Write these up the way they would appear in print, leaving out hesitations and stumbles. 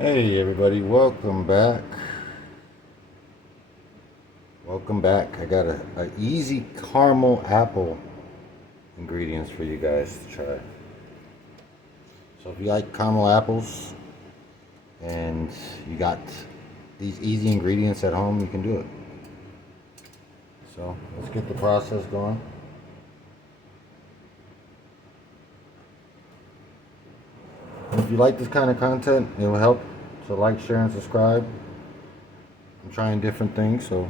Hey everybody, welcome back. Welcome back. I got a easy caramel apple ingredients for you guys to try. So if you like caramel apples and you got these easy ingredients at home, you can do it. So let's get the process going. And if you like this kind of content, it will help to like, share, and subscribe. I'm trying different things, so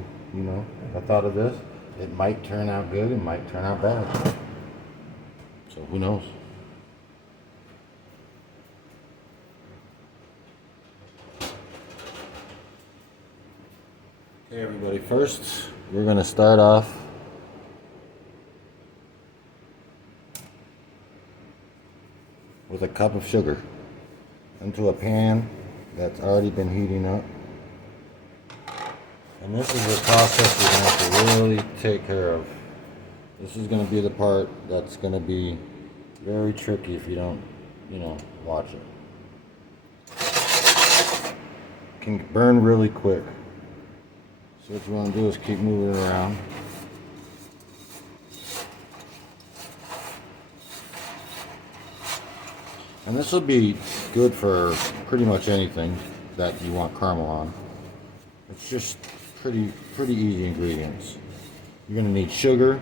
I thought of this. It might turn out good, it might turn out bad. So who knows? Hey everybody, first we're going to start off with a cup of sugar into a pan that's already been heating up. And this is the process you're going to have to really take care of. This is going to be the part that's going to be very tricky if you don't, watch it. It can burn really quick. So what you want to do is keep moving it around. And this will be good for pretty much anything that you want caramel on. It's just pretty easy ingredients. You're going to need sugar,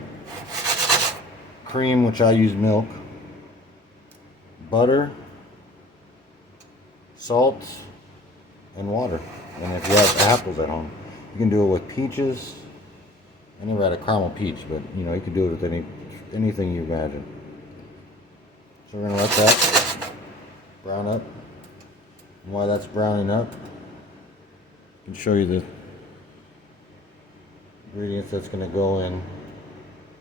cream, which I use milk, butter, salt, and water. And if you have apples at home, you can do it with peaches. I never had a caramel peach, but you can do it with anything you imagine. So we're going to let that brown up. And while that's browning up, I can show you the ingredients that's going to go in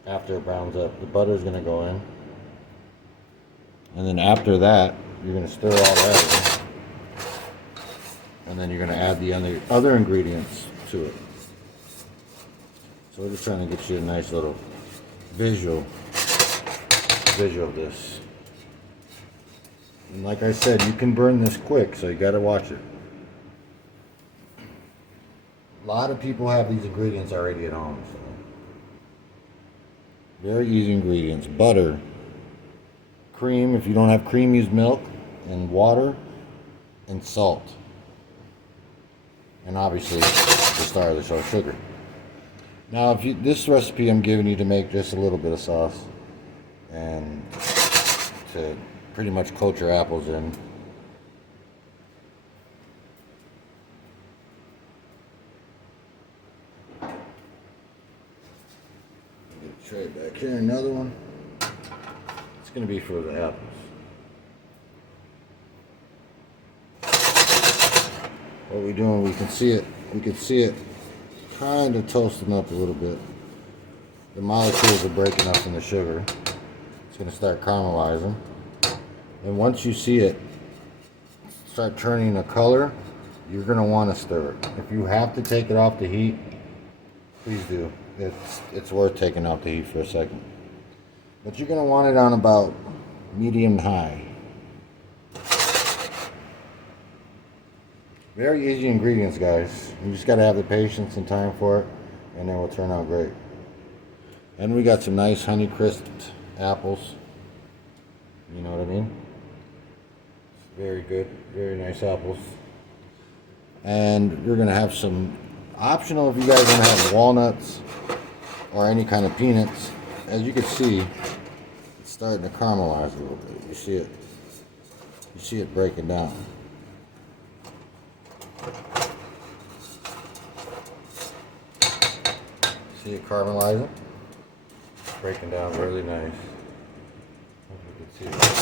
after it browns up. The butter is going to go in. And then after that, you're going to stir all that in. And then you're going to add the other ingredients to it. So we're just trying to get you a nice little visual of this. And like I said, you can burn this quick, so you got to watch it. A lot of people have these ingredients already at home. So. Very easy ingredients. Butter, cream, if you don't have cream, use milk, and water, and salt. And obviously, the star of the show, sugar. Now, this recipe I'm giving you to make just a little bit of sauce, and to pretty much coat your apples in. Tray back here, another one. It's going to be for the apples. What we're doing, we can see it kind of toasting up a little bit. The molecules are breaking up in the sugar. It's going to start caramelizing. And once you see it start turning a color, you're going to want to stir it. If you have to take it off the heat, please do. It's worth taking off the heat for a second. But you're going to want it on about medium high. Very easy ingredients, guys. You just got to have the patience and time for it, and it will turn out great. And we got some nice honey crisped apples. You know what I mean? Very good, very nice apples. And you're going to have some optional if you guys want to have walnuts or any kind of peanuts. As you can see, it's starting to caramelize a little bit. You see it breaking down. See it caramelizing? It's breaking down really nice. Hope you can see it.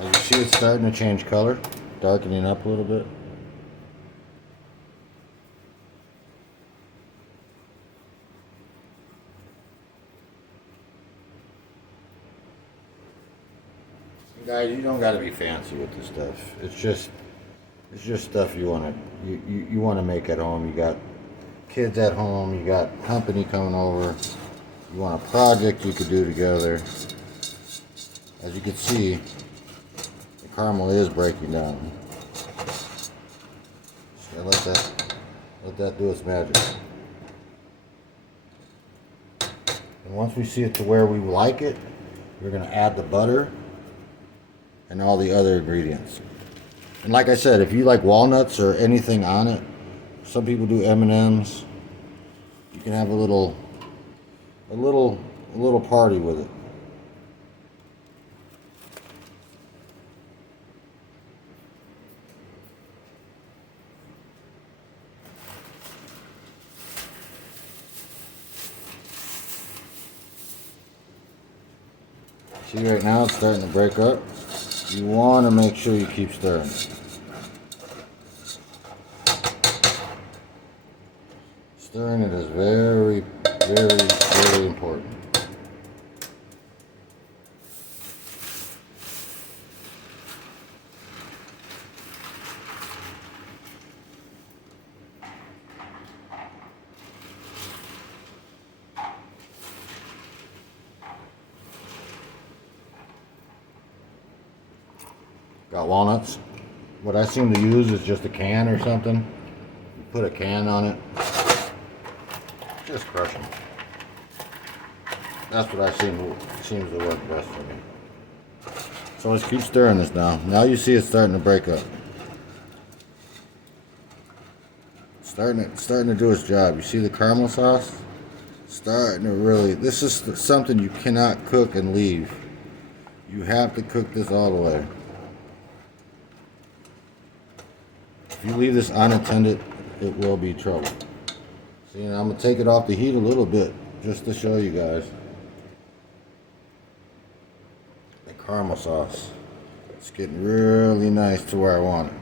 As you see, it's starting to change color, darkening up a little bit. Guys, you don't got to be fancy with this stuff. It's just It's just stuff you want to you want to make at home. You got kids at home. You got company coming over. You want a project you could do together. As you can see, the caramel is breaking down. Just gotta let that do its magic. And once we see it to where we like it, we're gonna add the butter and all the other ingredients. And like I said, if you like walnuts or anything on it, some people do M&Ms. You can have a little party with it. See, right now it's starting to break up. You want to make sure you keep stirring. Stirring it is very, very important. Got walnuts. What I seem to use is just a can or something. You put a can on it. Just crush them. That's what seems to work best for me. So let's keep stirring this now. Now you see it's starting to break up. Starting to do its job. You see the caramel sauce? Starting to really. This is something you cannot cook and leave. You have to cook this all the way. If you leave this unattended, it will be trouble. See, and I'm going to take it off the heat a little bit, just to show you guys. The caramel sauce. It's getting really nice to where I want it.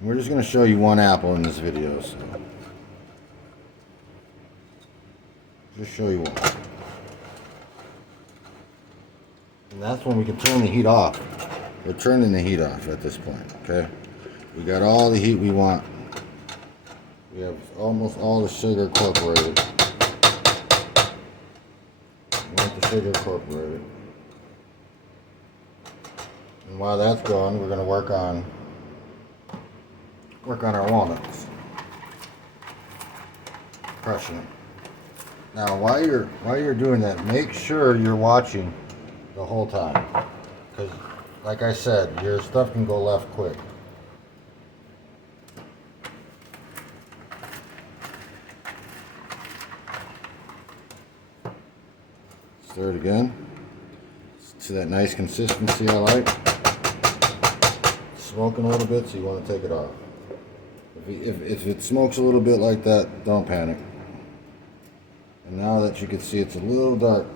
We're just going to show you one apple in this video, so. Just show you one. And that's when we can turn the heat off. We're turning the heat off at this point, okay? We got all the heat we want. We have almost all the sugar incorporated. We want the sugar incorporated. And while that's going, we're going to work on our walnuts. Crushing it. Now, while you're doing that, make sure you're watching the whole time, because like I said, your stuff can go left quick. Stir it again to that nice consistency I like. It's smoking a little bit, so you want to take it off. If it smokes a little bit like that, don't panic. And now that you can see, it's a little dark.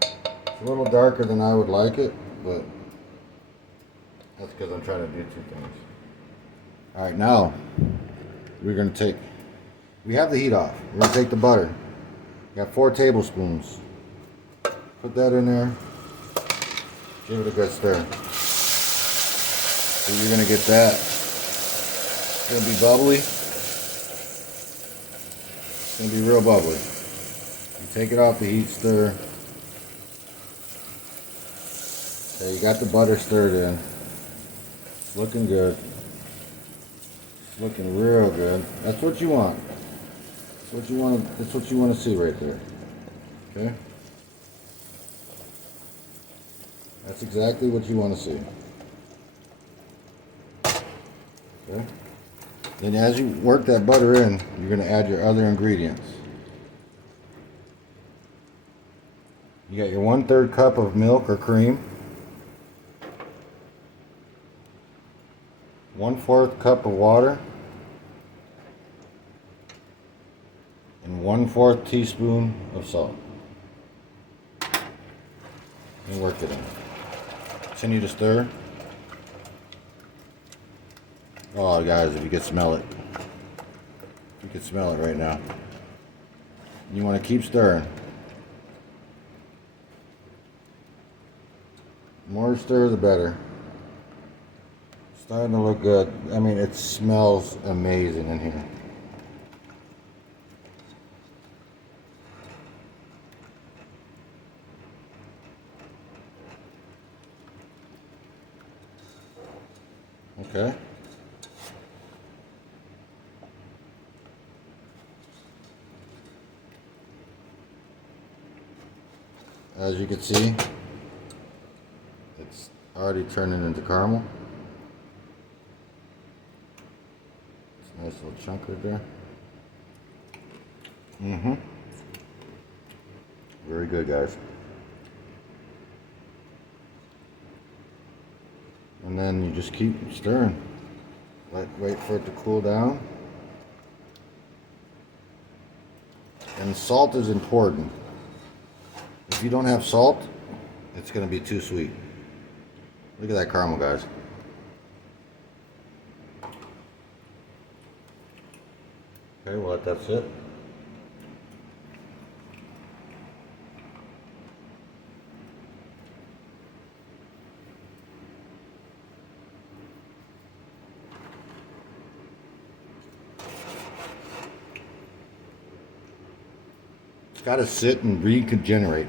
It's a little darker than I would like it, but that's because I'm trying to do two things. Alright, now we're going to take, we have the heat off. We're going to take the butter. We got 4 tablespoons. Put that in there. Give it a good stir. So you're going to get that. It's going to be bubbly. It's going to be real bubbly. You take it off the heat, stir. Okay, you got the butter stirred in. It's looking good. It's looking real good. That's what you want. That's what you want to see right there. Okay? That's exactly what you want to see. Okay? Then as you work that butter in, you're going to add your other ingredients. You got your 1/3 cup of milk or cream. 1/4 cup of water. And 1/4 teaspoon of salt. And work it in. Continue to stir. Oh, guys, if you could smell it. You can smell it right now. You want to keep stirring. The more you stir, the better. Starting to look good. I mean, it smells amazing in here. Okay. As you can see, it's already turning into caramel. It's a nice little chunk right there. Very good, guys. And then you just keep stirring. Wait for it to cool down. And salt is important. If you don't have salt, it's going to be too sweet. Look at that caramel, guys. Okay, we'll let that sit. It's got to sit and regenerate.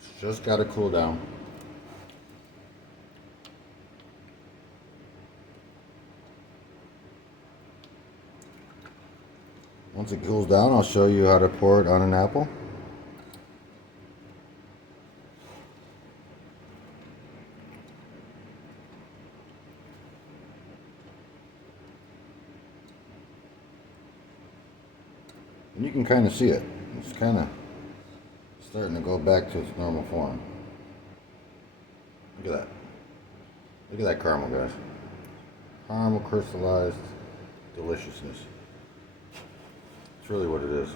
It's just got to cool down. Once it cools down, I'll show you how to pour it on an apple. And you can kind of see it. It's kind of starting to go back to its normal form. Look at that. Look at that caramel, guys. Caramel crystallized deliciousness. It's really what it is.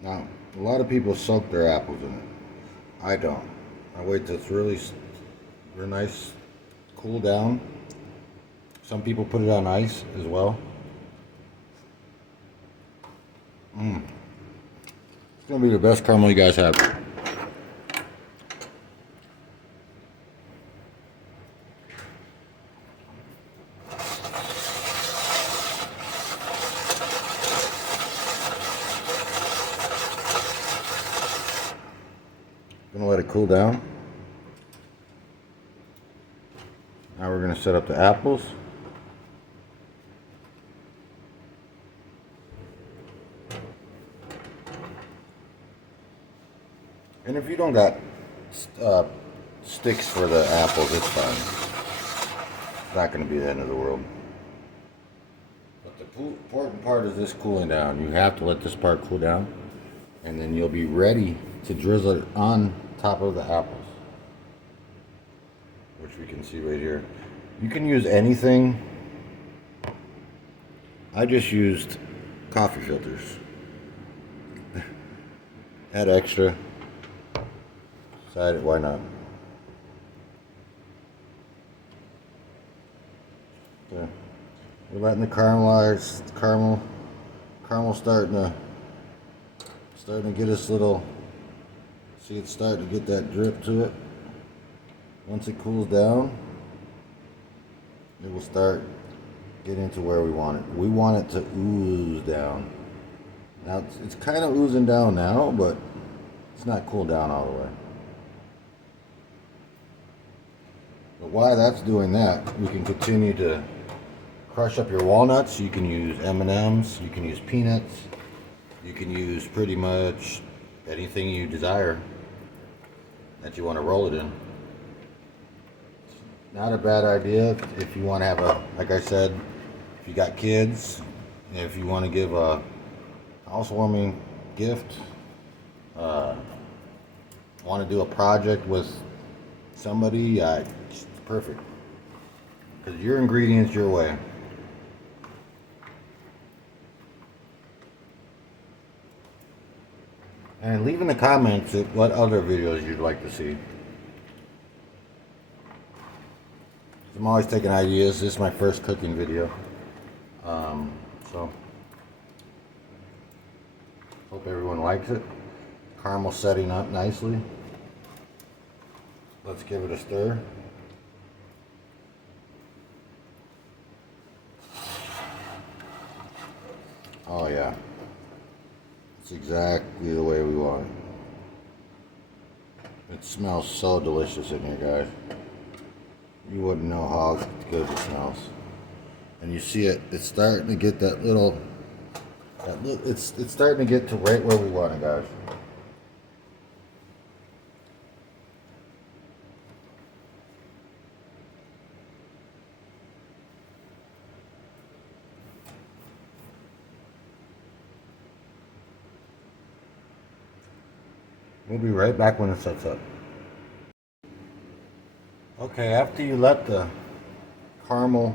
Now, a lot of people soak their apples in it. I don't. I wait till it's really nice, cool down. Some people put it on ice as well. It's gonna be the best caramel you guys have. Gonna let it cool down. Now we're gonna set up the apples. And if you don't got sticks for the apples, it's fine. It's not going to be the end of the world. But the important part is this cooling down. You have to let this part cool down, and then you'll be ready to drizzle it on top of the apples, which we can see right here. You can use anything. I just used coffee filters. Add extra. Decided why not. Okay. We're letting the caramel starting to get us little. See, it's starting to get that drip to it. Once it cools down, it will start getting to where we want it. We want it to ooze down. Now it's kind of oozing down now, but it's not cooled down all the way. But while that's doing that, we can continue to crush up your walnuts. You can use M&Ms, you can use peanuts, you can use pretty much anything you desire that you want to roll it in. Not a bad idea if you want to have like I said, if you got kids, if you want to give a housewarming gift, want to do a project with somebody, it's perfect. Because your ingredients your way. And leave in the comments what other videos you'd like to see. I'm always taking ideas. This is my first cooking video. So hope everyone likes it. Caramel setting up nicely. Let's give it a stir. Oh yeah, it's exactly the way we want it. It smells so delicious in here, guys. You wouldn't know how good it smells. And you see it, it's starting to get that little, it's starting to get to right where we want it, guys. We'll be right back when it sets up. Okay, after you let the caramel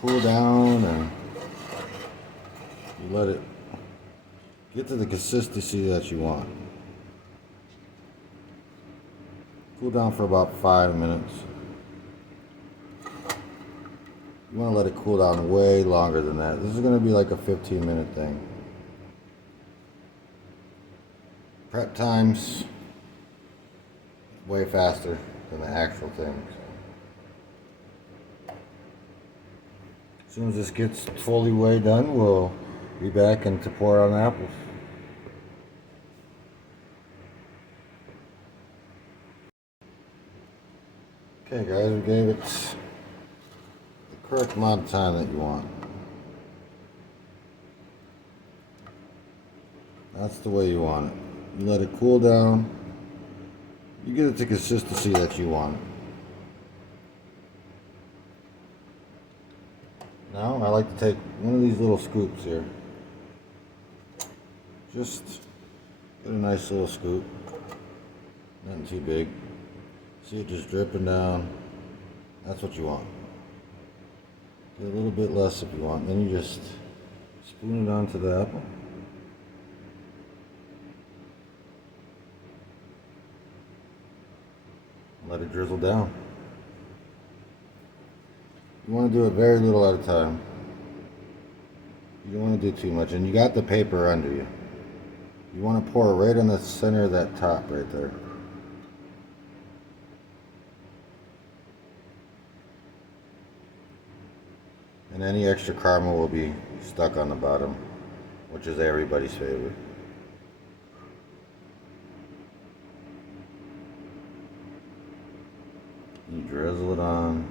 cool down and you let it get to the consistency that you want. Cool down for about 5 minutes. You want to let it cool down way longer than that. This is going to be like a 15-minute thing. Prep times way faster than the actual thing. As soon as this gets fully way done, we'll be back and to pour on the apples. Okay guys, we gave it the correct amount of time that you want. That's the way you want it. You let it cool down. You get it to consistency that you want it. Now I like to take one of these little scoops here. Just get a nice little scoop. Nothing too big. See it just dripping down. That's what you want. Get a little bit less if you want. Then you just spoon it onto the apple. Let it drizzle down. You want to do it very little at a time. You don't want to do too much. And you got the paper under you. You want to pour it right in the center of that top right there. And any extra caramel will be stuck on the bottom, which is everybody's favorite. You drizzle it on,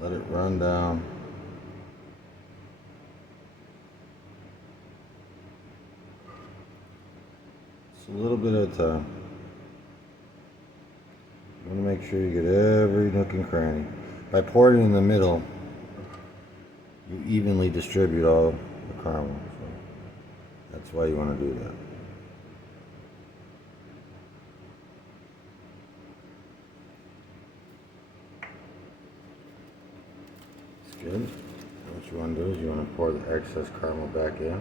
let it run down. Just a little bit at a time. You want to make sure you get every nook and cranny. By pouring it in the middle, you evenly distribute all the caramel. So that's why you want to do that. Good. What you want to do is you want to pour the excess caramel back in.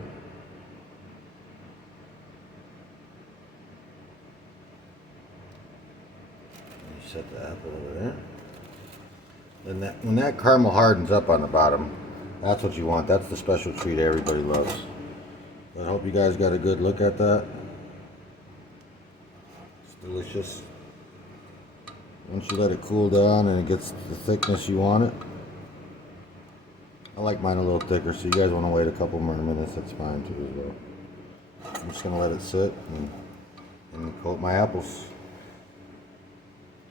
You set the apple over there. Then when that caramel hardens up on the bottom, that's what you want. That's the special treat everybody loves. I hope you guys got a good look at that. It's delicious. Once you let it cool down and it gets the thickness you want it. I like mine a little thicker, so you guys want to wait a couple more minutes, that's fine too as well. I'm just going to let it sit and coat my apples.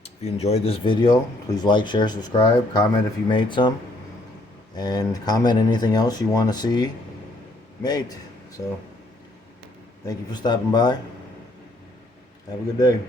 If you enjoyed this video, please like, share, subscribe, comment if you made some, and comment anything else you want to see made. So, thank you for stopping by. Have a good day.